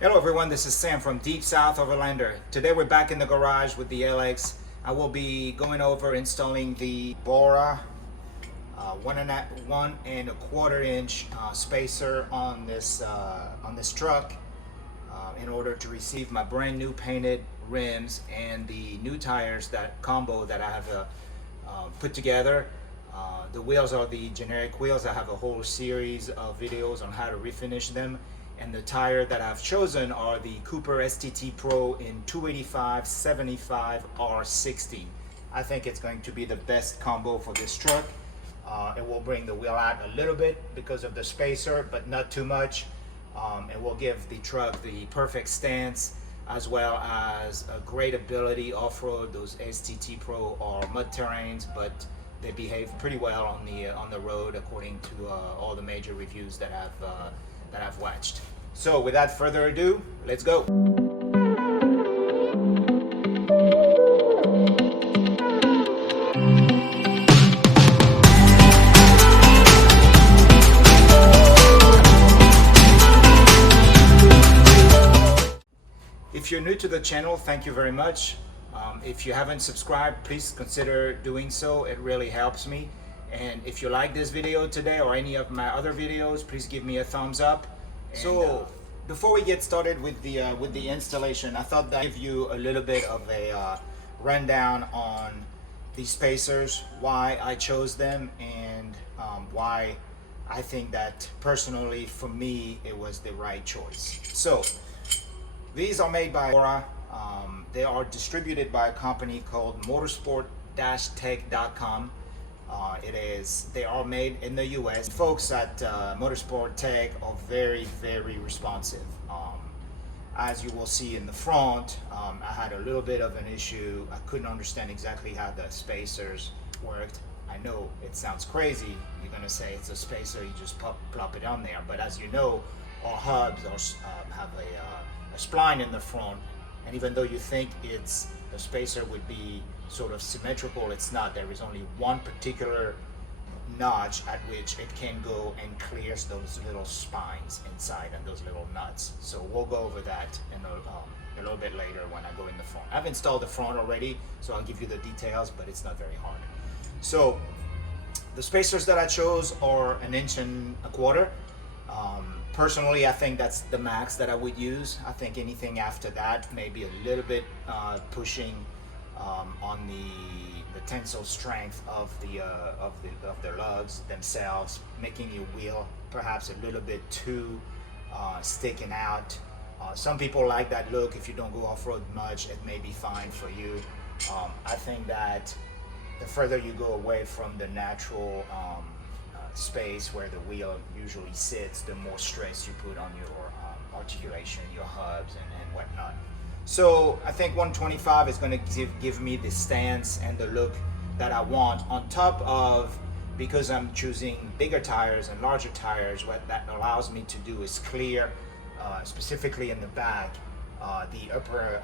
Hello everyone, this is Sam from Deep South Overlander. Today we're back in the garage with the LX. I will be going over installing the Bora 1.25 inch spacer on this truck in order to receive my brand new painted rims and the new tires, that combo that I have put together. The wheels are the generic wheels. I have a whole series of videos on how to refinish them. And the tire that I've chosen are the Cooper STT Pro in 285/75 R60. I think it's going to be the best combo for this truck. It will bring the wheel out a little bit because of the spacer, but not too much. It will give the truck the perfect stance, as well as a great ability off-road. Those STT Pro are mud terrains, but they behave pretty well on the road, according to all the major reviews that I've watched. So without further ado, let's go. If you're new to the channel, thank you very much. If you haven't subscribed, please consider doing so. It really helps me. And if you like this video today or any of my other videos, please give me a thumbs up. So before we get started with the installation, I thought that I'd give you a little bit of a rundown on the spacers, why I chose them, and why I think that personally for me it was the right choice. So these are made by Bora. They are distributed by a company called motorsport-tech.com. They are made in the US. Folks at Motorsport Tech are very, very responsive. As you will see in the front, I had a little bit of an issue. I couldn't understand exactly how the spacers worked. I know it sounds crazy. You're gonna say it's a spacer, you just plop it on there. But as you know, our hubs have a spline in the front, and even though you think the spacer would be sort of symmetrical, it's not. There is only one particular notch at which it can go and clears those little spines inside and those little nuts. So we'll go over that in a little bit later when I go in the front. I've installed the front already, so I'll give you the details, but it's not very hard. So the spacers that I chose are 1.25 inches. Personally, I think that's the max that I would use. I think anything after that, maybe a little bit pushing on the tensile strength of the lugs themselves, making your wheel perhaps a little bit too sticking out. Some people like that look. If you don't go off-road much, it may be fine for you. I think that the further you go away from the natural space where the wheel usually sits, the more stress you put on your articulation, your hubs, and whatnot. So I think 125 is going to give me the stance and the look that I want, on top of, because I'm choosing bigger tires and larger tires, what that allows me to do is clear, specifically in the back, the upper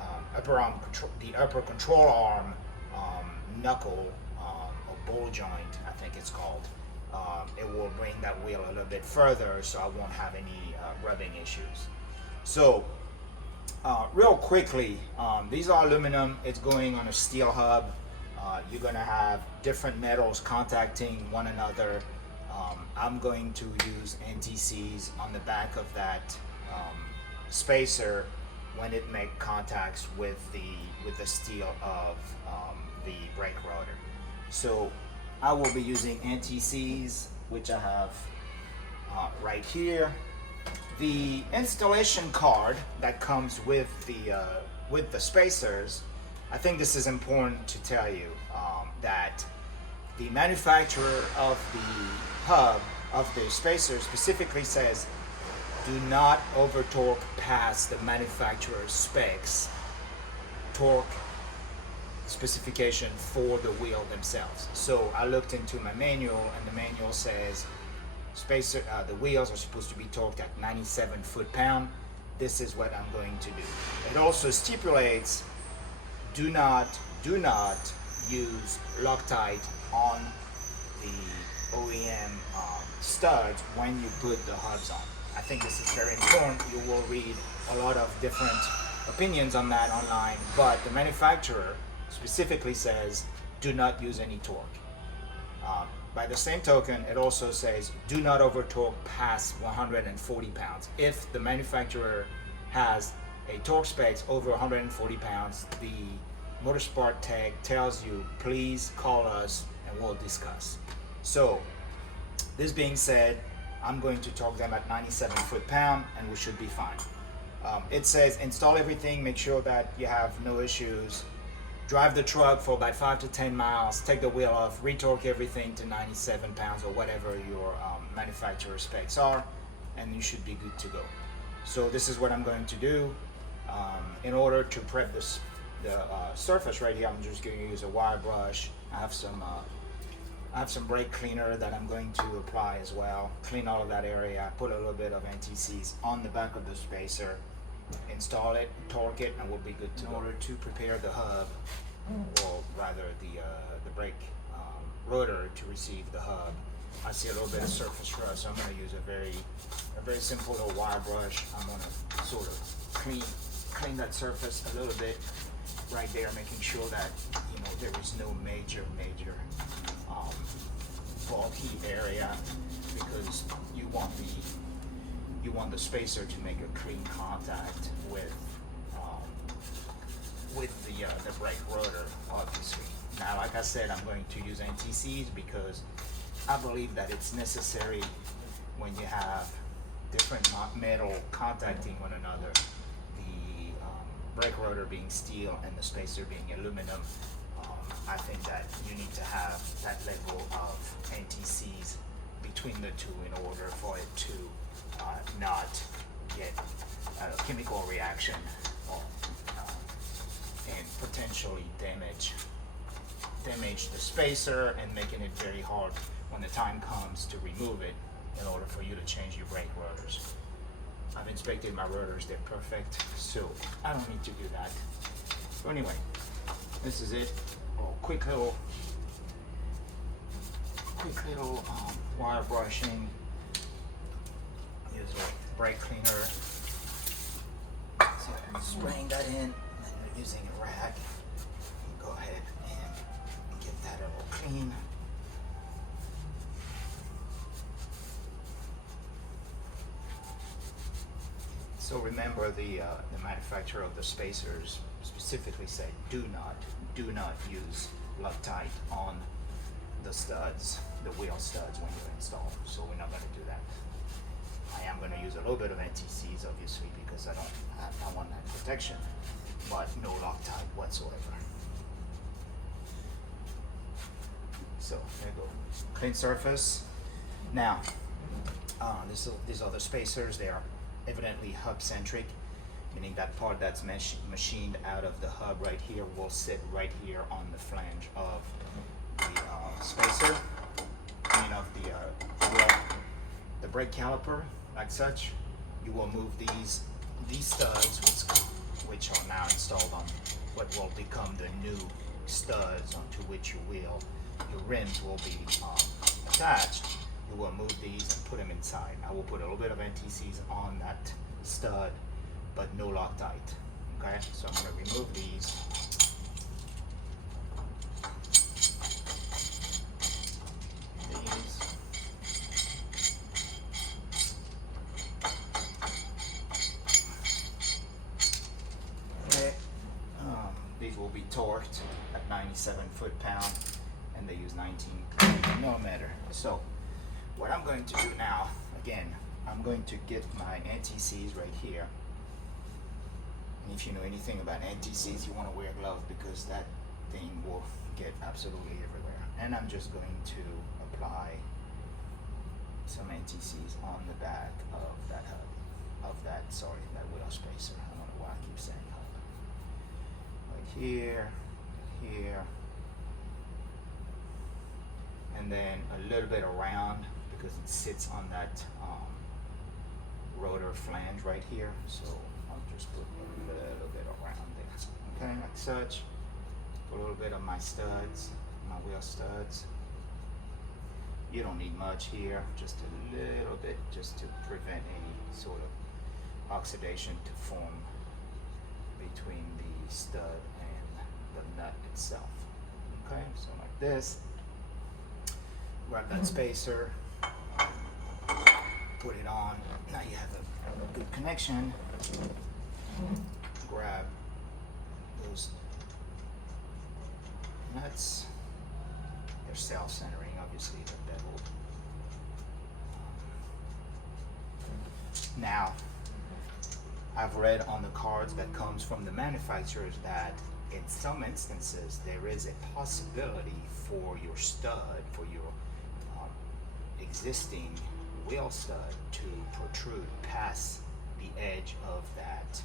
control arm knuckle, or ball joint, I think it's called. It will bring that wheel a little bit further, so I won't have any rubbing issues. So real quickly, these are aluminum. It's going on a steel hub. You're gonna have different metals contacting one another. I'm going to use NTCs on the back of that spacer when it makes contacts with the steel of the brake rotor. So I will be using NTCs, which I have right here. The installation card that comes with the spacers, I think this is important to tell you, that the manufacturer of the hub of the spacer specifically says do not over torque past the manufacturer's specs torque specification for the wheel themselves. So I looked into my manual, and the manual says the wheels are supposed to be torqued at 97 foot-pound. This is what I'm going to do. It also stipulates do not use Loctite on the OEM studs when you put the hubs on. I think this is very important. You will read a lot of different opinions on that online, but the manufacturer specifically says do not use any torque. By the same token, it also says do not over torque past 140 pounds. If the manufacturer has a torque specs over 140 pounds, the Motorsport Tech tells you please call us and we'll discuss. So this being said, I'm going to torque them at 97 foot-pound and we should be fine. It says install everything, make sure that you have no issues, drive the truck for about 5 to 10 miles, take the wheel off, retorque everything to 97 pounds or whatever your manufacturer specs are, and you should be good to go. So this is what I'm going to do. In order to prep the surface right here, I'm just going to use a wire brush. I have some brake cleaner that I'm going to apply as well. Clean all of that area, put a little bit of NTCs on the back of the spacer, install it, torque it, and we'll be good to go. In order to prepare the hub, or rather the brake rotor to receive the hub, I see a little bit of surface rust, so I'm going to use a very simple little wire brush. I'm going to sort of clean that surface a little bit right there, making sure that there is no major bulky area, because you want the spacer to make a clean contact with the brake rotor, obviously. Now, like I said, I'm going to use NTCs because I believe that it's necessary when you have different metal contacting one another, the brake rotor being steel and the spacer being aluminum. I think that you need to have that level of NTCs between the two in order for it to not get a chemical reaction or, and potentially damage the spacer, and making it very hard when the time comes to remove it in order for you to change your brake rotors. I've inspected my rotors, they're perfect, so I don't need to do that. So anyway, this is it. Quick little wire brushing. Use a brake cleaner. So I'm spraying that in, and then you're using a rag. Go ahead and get that a little clean. So remember, the manufacturer of the spacers specifically said do not use Loctite on the studs, the wheel studs, when you install. So we're not going to do that. I am going to use a little bit of NTCs, obviously, because I want that protection, but no Loctite whatsoever. So there you go, clean surface. Now, these other spacers, they are evidently hub centric, meaning that part that's machined out of the hub right here will sit right here on the flange of the spacer, of the brake caliper, like such. You will move these studs, which are now installed on what will become the new studs onto which your rims will be attached. You will move these and put them inside. I will put a little bit of NTCs on that stud, but no Loctite. Okay, so I'm going to remove these. Okay, these will be torqued at 97 foot-pound, and they use 19 millimeter. So what I'm going to do now, again, I'm going to get my NTCs right here. And if you know anything about NTCs, you want to wear gloves because that thing will get absolutely everywhere. And I'm just going to apply some NTCs on the back of that hub, that wheel spacer. I don't know why I keep saying hub. Right here, here, and then a little bit around, because it sits on that rotor flange right here. So I'll just put a little bit around there. Okay, like such. Put a little bit of my studs, my wheel studs. You don't need much here, just a little bit, just to prevent any sort of oxidation to form between the stud and the nut itself. Okay, so like this. Grab that spacer, put it on. Now you have a good connection. Grab those nuts. They're self-centering, obviously they're beveled. Now, I've read on the cards that comes from the manufacturers that in some instances there is a possibility for your stud, for your existing wheel stud to protrude past the edge of that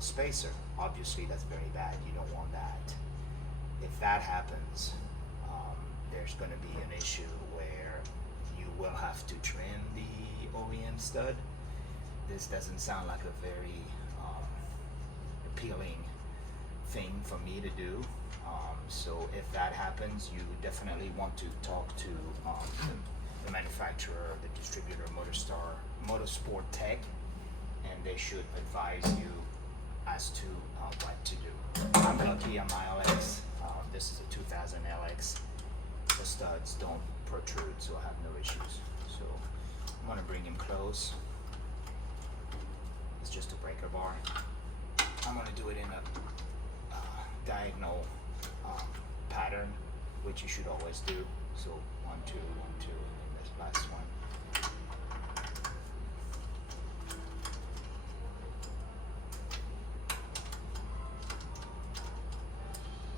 spacer. Obviously that's very bad, you don't want that. If that happens, there's going to be an issue where you will have to trim the OEM stud. This doesn't sound like a very appealing thing for me to do. So if that happens, you definitely want to talk to the manufacturer, the distributor, Motorsport Tech, and they should advise you as to what to do. I'm lucky on my LX. This is a 2000 LX. The studs don't protrude, so I have no issues. So I'm going to bring him close. It's just a breaker bar. I'm going to do it in a diagonal pattern, which you should always do. So 1, 2, 1, 2, and this last one.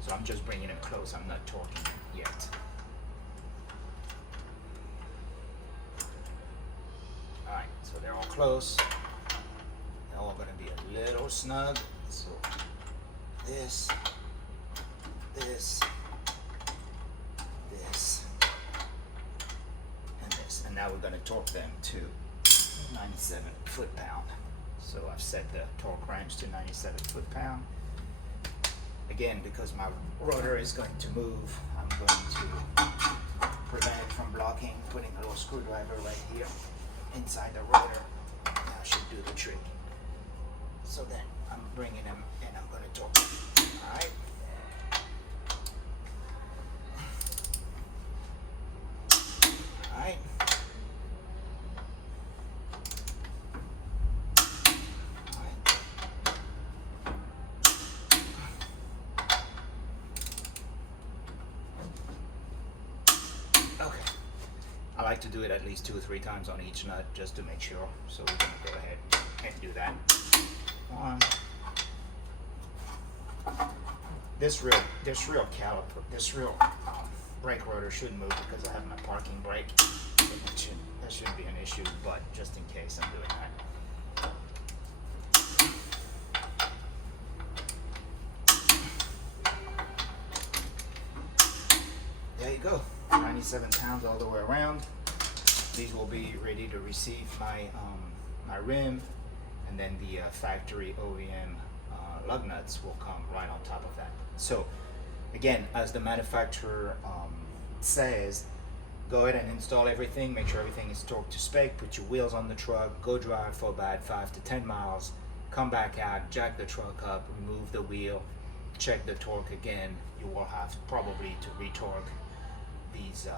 So I'm just bringing him close. I'm not torquing yet. All right, so they're all close. They're all going to be a little snug. So this, this, this, and this. And now we're going to torque them to 97 foot-pound. So I've set the torque wrench to 97 foot-pound. Again, because my rotor is going to move, I'm going to prevent it from blocking, putting a little screwdriver right here inside the rotor. That should do the trick. So then I'm bringing them and I'm going to torque. All right. All right. Okay. I like to do it at least 2 or 3 times on each nut just to make sure. So we're going to go ahead and do that. One. This real caliper, this real brake rotor shouldn't move because I have my parking brake. That shouldn't be an issue, but just in case I'm doing that. There you go, 97 pounds all the way around. These will be ready to receive my my rim, and then the factory OEM lug nuts will come right on top of that. So again, as the manufacturer says, go ahead and install everything, make sure everything is torqued to spec, put your wheels on the truck, go drive for about 5 to 10 miles, come back out, jack the truck up, remove the wheel, check the torque again. You will have probably to retorque these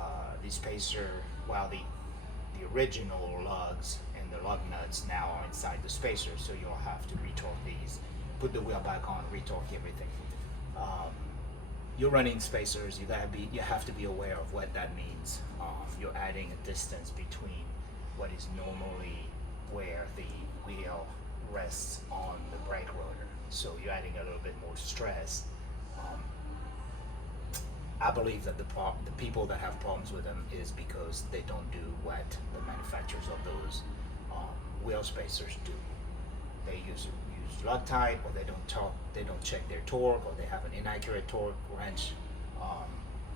spacer, while the original lugs and the lug nuts now are inside the spacer, so you'll have to retorque these, put the wheel back on, retorque everything. You're running spacers, you have to be aware of what that means. You're adding a distance between what is normally where the wheel rests on the brake rotor, so you're adding a little bit more stress. I believe that the people that have problems with them is because they don't do what the manufacturers of those wheel spacers do. They use Loctite, or they don't check their torque, or they have an inaccurate torque wrench.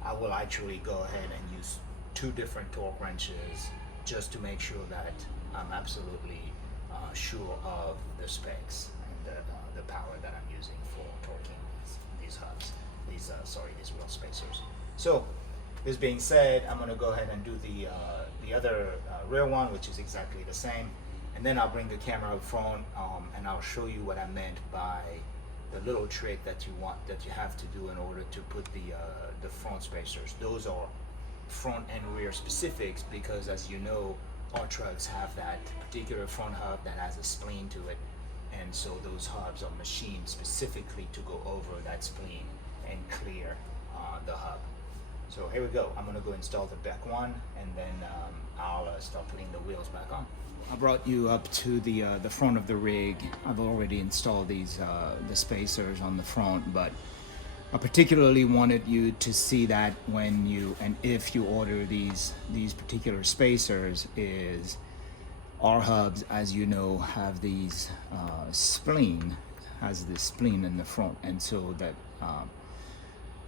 I will actually go ahead and use 2 different torque wrenches just to make sure that I'm absolutely sure of the specs and the power that I'm using for torquing these hubs, these wheel spacers. So This being said, I'm gonna go ahead and do the other rear one, which is exactly the same, and then I'll bring the camera up front, and I'll show you what I meant by the little trick that you have to do in order to put the front spacers. Those are front and rear specifics, because as you know, our trucks have that particular front hub that has a spleen to it, and so those hubs are machined specifically to go over that spleen and clear the hub. So here we go. I'm gonna go install the back one, and then I'll start putting the wheels back on. I brought you up to the front of the rig. I've already installed these the spacers on the front, but I particularly wanted you to see that when you and if you order these particular spacers, is our hubs, as you know, have these has this spleen in the front, and so that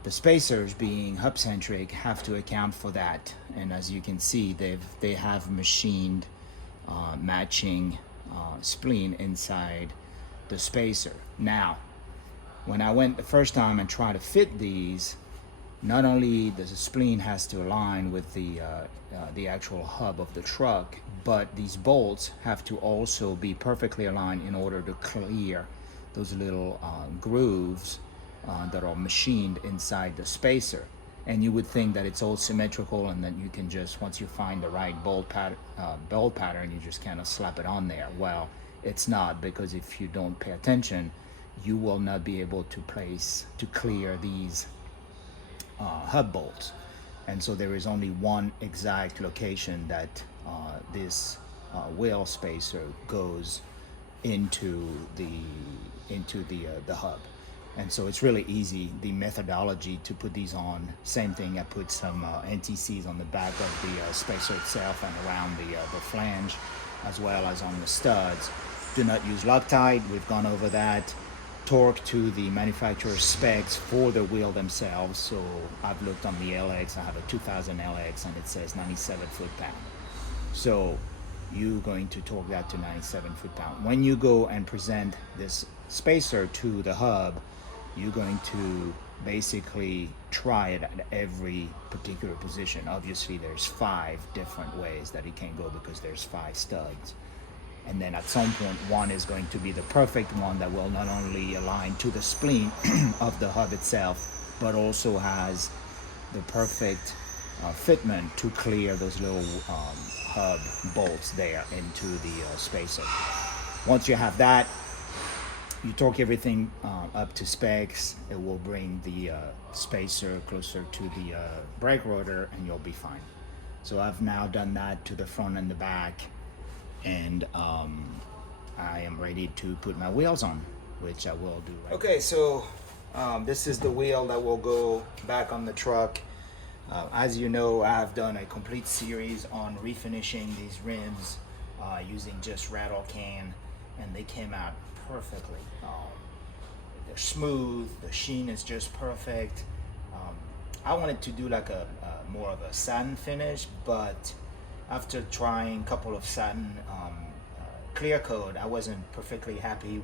the spacers, being hub centric, have to account for that. And as you can see, they have machined matching spleen inside the spacer. Now, when I went the first time and tried to fit these, not only does the spleen has to align with the actual hub of the truck, but these bolts have to also be perfectly aligned in order to clear those little grooves that are machined inside the spacer. And you would think that it's all symmetrical, and that you can just, once you find the right bolt pattern, you just kind of slap it on there. Well, it's not, because if you don't pay attention, you will not be able to clear these hub bolts. And so there is only one exact location that this wheel spacer goes into the hub. And so it's really easy, the methodology to put these on. Same thing, I put some NTCs on the back of the spacer itself and around the flange, as well as on the studs. Do not use Loctite, we've gone over that. Torque to the manufacturer's specs for the wheel themselves. So I've looked on the LX, I have a 2000 LX, and it says 97 foot-pound. So you're going to torque that to 97 foot-pound. When you go and present this spacer to the hub, you're going to basically try it at every particular position. Obviously, there's 5 different ways that it can go, because there's 5 studs. And then at some point, one is going to be the perfect one that will not only align to the spleen of the hub itself, but also has the perfect fitment to clear those little hub bolts there into the spacer. Once you have that, you torque everything up to specs. It will bring the spacer closer to the brake rotor, and you'll be fine. So I've now done that to the front and the back, and I am ready to put my wheels on, which I will do right now. Okay, so this is the wheel that will go back on the truck. As you know, I have done a complete series on refinishing these rims using just rattle can, and they came out perfectly. They're smooth, the sheen is just perfect. I wanted to do like a more of a satin finish, but after trying a couple of satin clear coat, I wasn't perfectly happy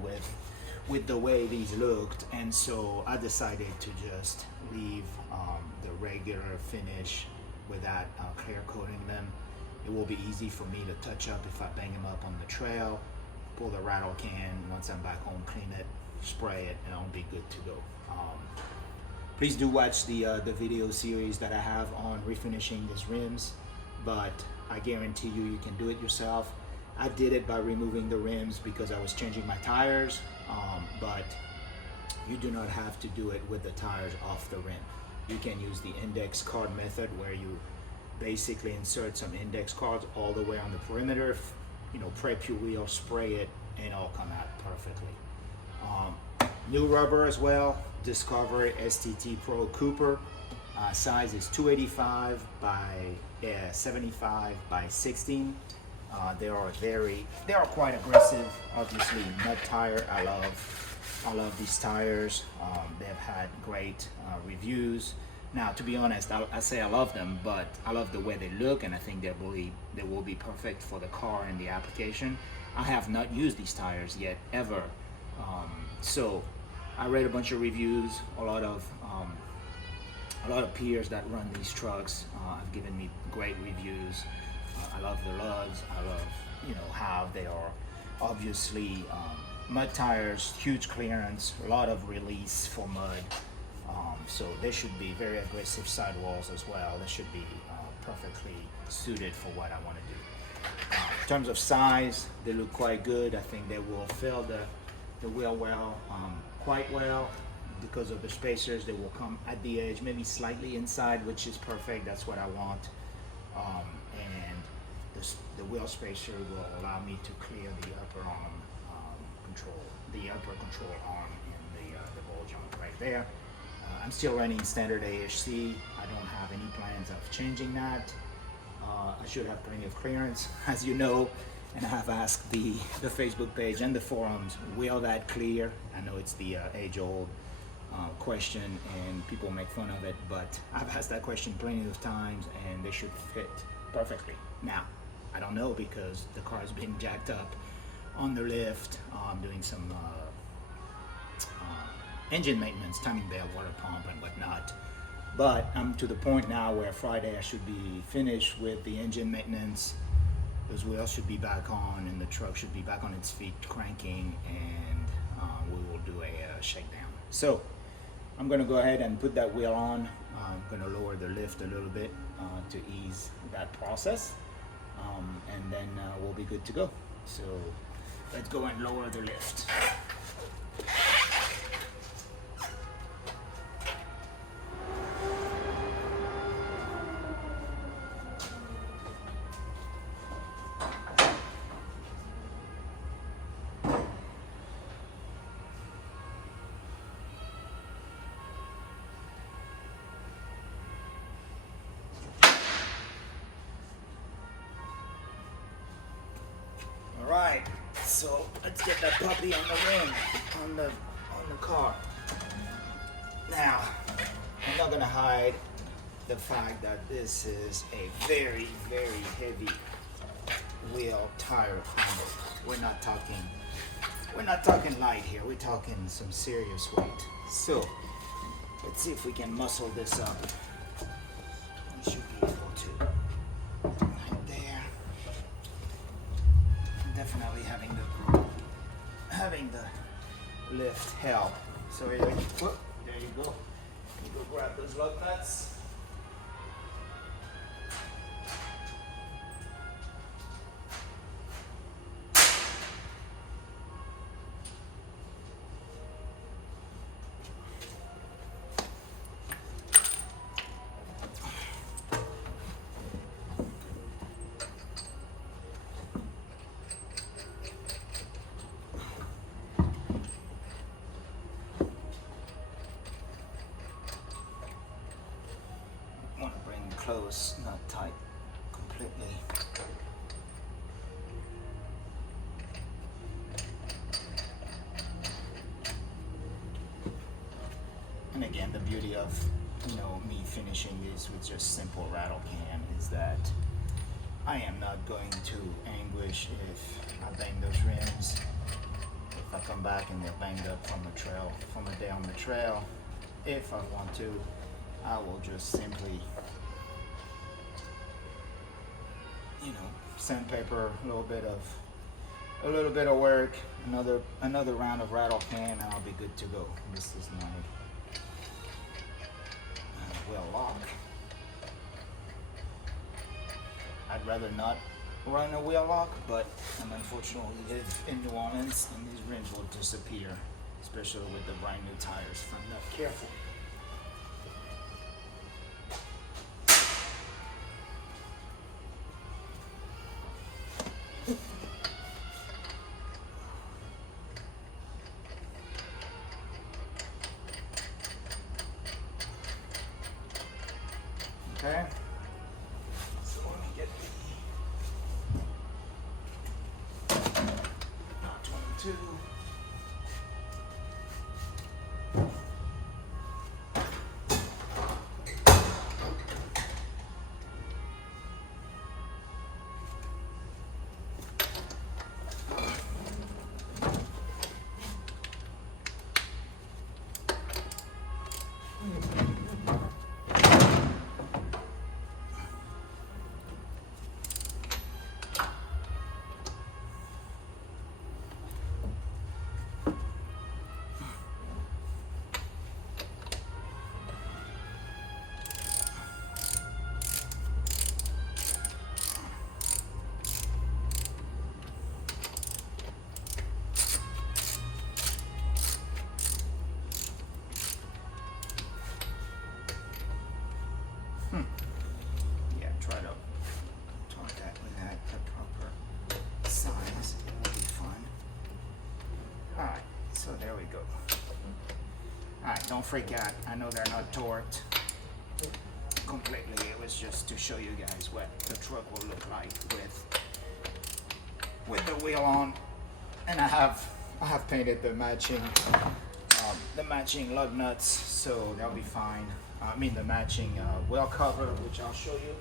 with the way these looked, and so I decided to just leave the regular finish without clear coating them. It will be easy for me to touch up if I bang them up on the trail. Pull the rattle can, once I'm back home, clean it, spray it, and I'll be good to go. Please do watch the video series that I have on refinishing these rims, but I guarantee you can do it yourself. I did it by removing the rims because I was changing my tires, but you do not have to do it with the tires off the rim. You can use the index card method, where you basically insert some index cards all the way on the perimeter, prep your wheel, spray it, and it'll come out perfectly. New rubber as well, Discoverer STT Pro Cooper. Size is 285 by 75 by 16. They are quite aggressive. Obviously, mud tire. I love these tires. They've had great reviews. Now, to be honest, I say I love them, but I love the way they look, and I think they will be perfect for the car and the application. I have not used these tires yet, ever. So I read a bunch of reviews, a lot of A lot of peers that run these trucks have given me great reviews. I love the lugs. I love, you know, how they are obviously mud tires, huge clearance, a lot of release for mud. So they should be very aggressive sidewalls as well. They should be perfectly suited for what I want to do. In terms of size, they look quite good. I think they will fill the wheel well, quite well. Because of the spacers, they will come at the edge, maybe slightly inside, which is perfect. That's what I want. And the wheel spacer will allow me to clear the upper arm control, the upper control arm in the ball joint right there. I'm still running standard AHC. I don't have any plans of changing that. I should have plenty of clearance, as you know, and I have asked the Facebook page and the forums, will that clear? I know it's the age-old question and people make fun of it, but I've asked that question plenty of times and they should fit perfectly. Now, I don't know because the car is being jacked up on the lift. I'm doing some engine maintenance, timing belt, water pump and whatnot. But I'm to the point now where Friday I should be finished with the engine maintenance. Those wheels should be back on and the truck should be back on its feet cranking, and we will do a shakedown. So I'm going to go ahead and put that wheel on. I'm going to lower the lift a little bit to ease that process, and then we'll be good to go. So let's go and lower the lift. Alright, so let's get that puppy on the rim, on the car. Now, I'm not gonna hide the fact that this is a very, very heavy wheel tire combo. We're not talking light here, we're talking some serious weight. So let's see if we can muscle this up. We should be able to. Right there. Definitely having the lift help. So there you go. You go grab those lug nuts. Close, not tight completely. And again, the beauty of, you know, me finishing this with just simple rattle can is that I am not going to anguish if I bang those rims. If I come back and they're banged up from a day on the trail, if I want to, I will just simply, you know, sandpaper, a little bit of work, another round of rattle can, and I'll be good to go. This is my wheel lock. I'd rather not run a wheel lock, but I unfortunately live in New Orleans and these rims will disappear, especially with the brand new tires if I'm not careful. Okay, so let me get the knot 22. So there we go. All right, don't freak out. I know they're not torqued completely. It was just to show you guys what the truck will look like with the wheel on. And I have painted the matching lug nuts, so they'll be fine. I mean the matching wheel cover, which I'll show you.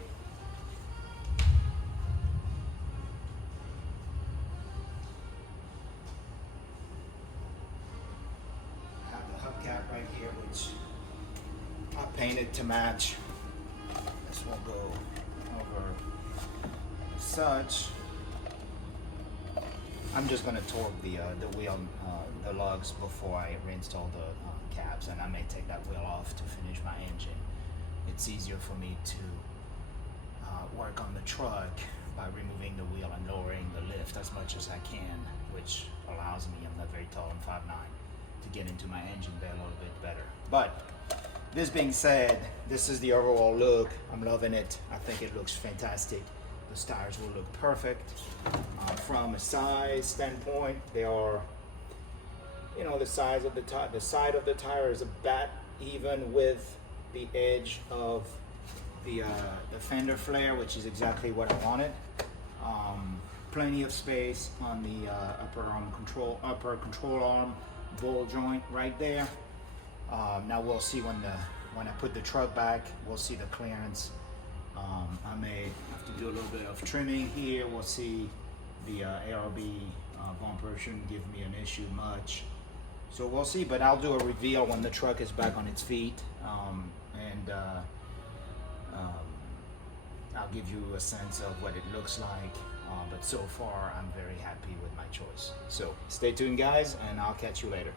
I have the hubcap right here, which I painted to match. This will go over such. I'm just gonna torque the wheel, the lugs before I reinstall the caps, and I may take that wheel off to finish my engine. It's easier for me to work on the truck by removing the wheel and lowering the lift as much as I can, which allows me, I'm not very tall, I'm 5'9", to get into my engine bay a little bit better. But this being said, this is the overall look. I'm loving it. I think it looks fantastic. The tires will look perfect. From a size standpoint, they are, you know, the size of the tire. The side of the tire is about even with the edge of the fender flare, which is exactly what I wanted. Plenty of space on the upper control arm ball joint right there. Now we'll see when I put the truck back, we'll see the clearance. I may have to do a little bit of trimming here. We'll see. The ARB bumper shouldn't give me an issue much, so we'll see. But I'll do a reveal when the truck is back on its feet, and I'll give you a sense of what it looks like. But so far, I'm very happy with my choice. So stay tuned, guys, and I'll catch you later.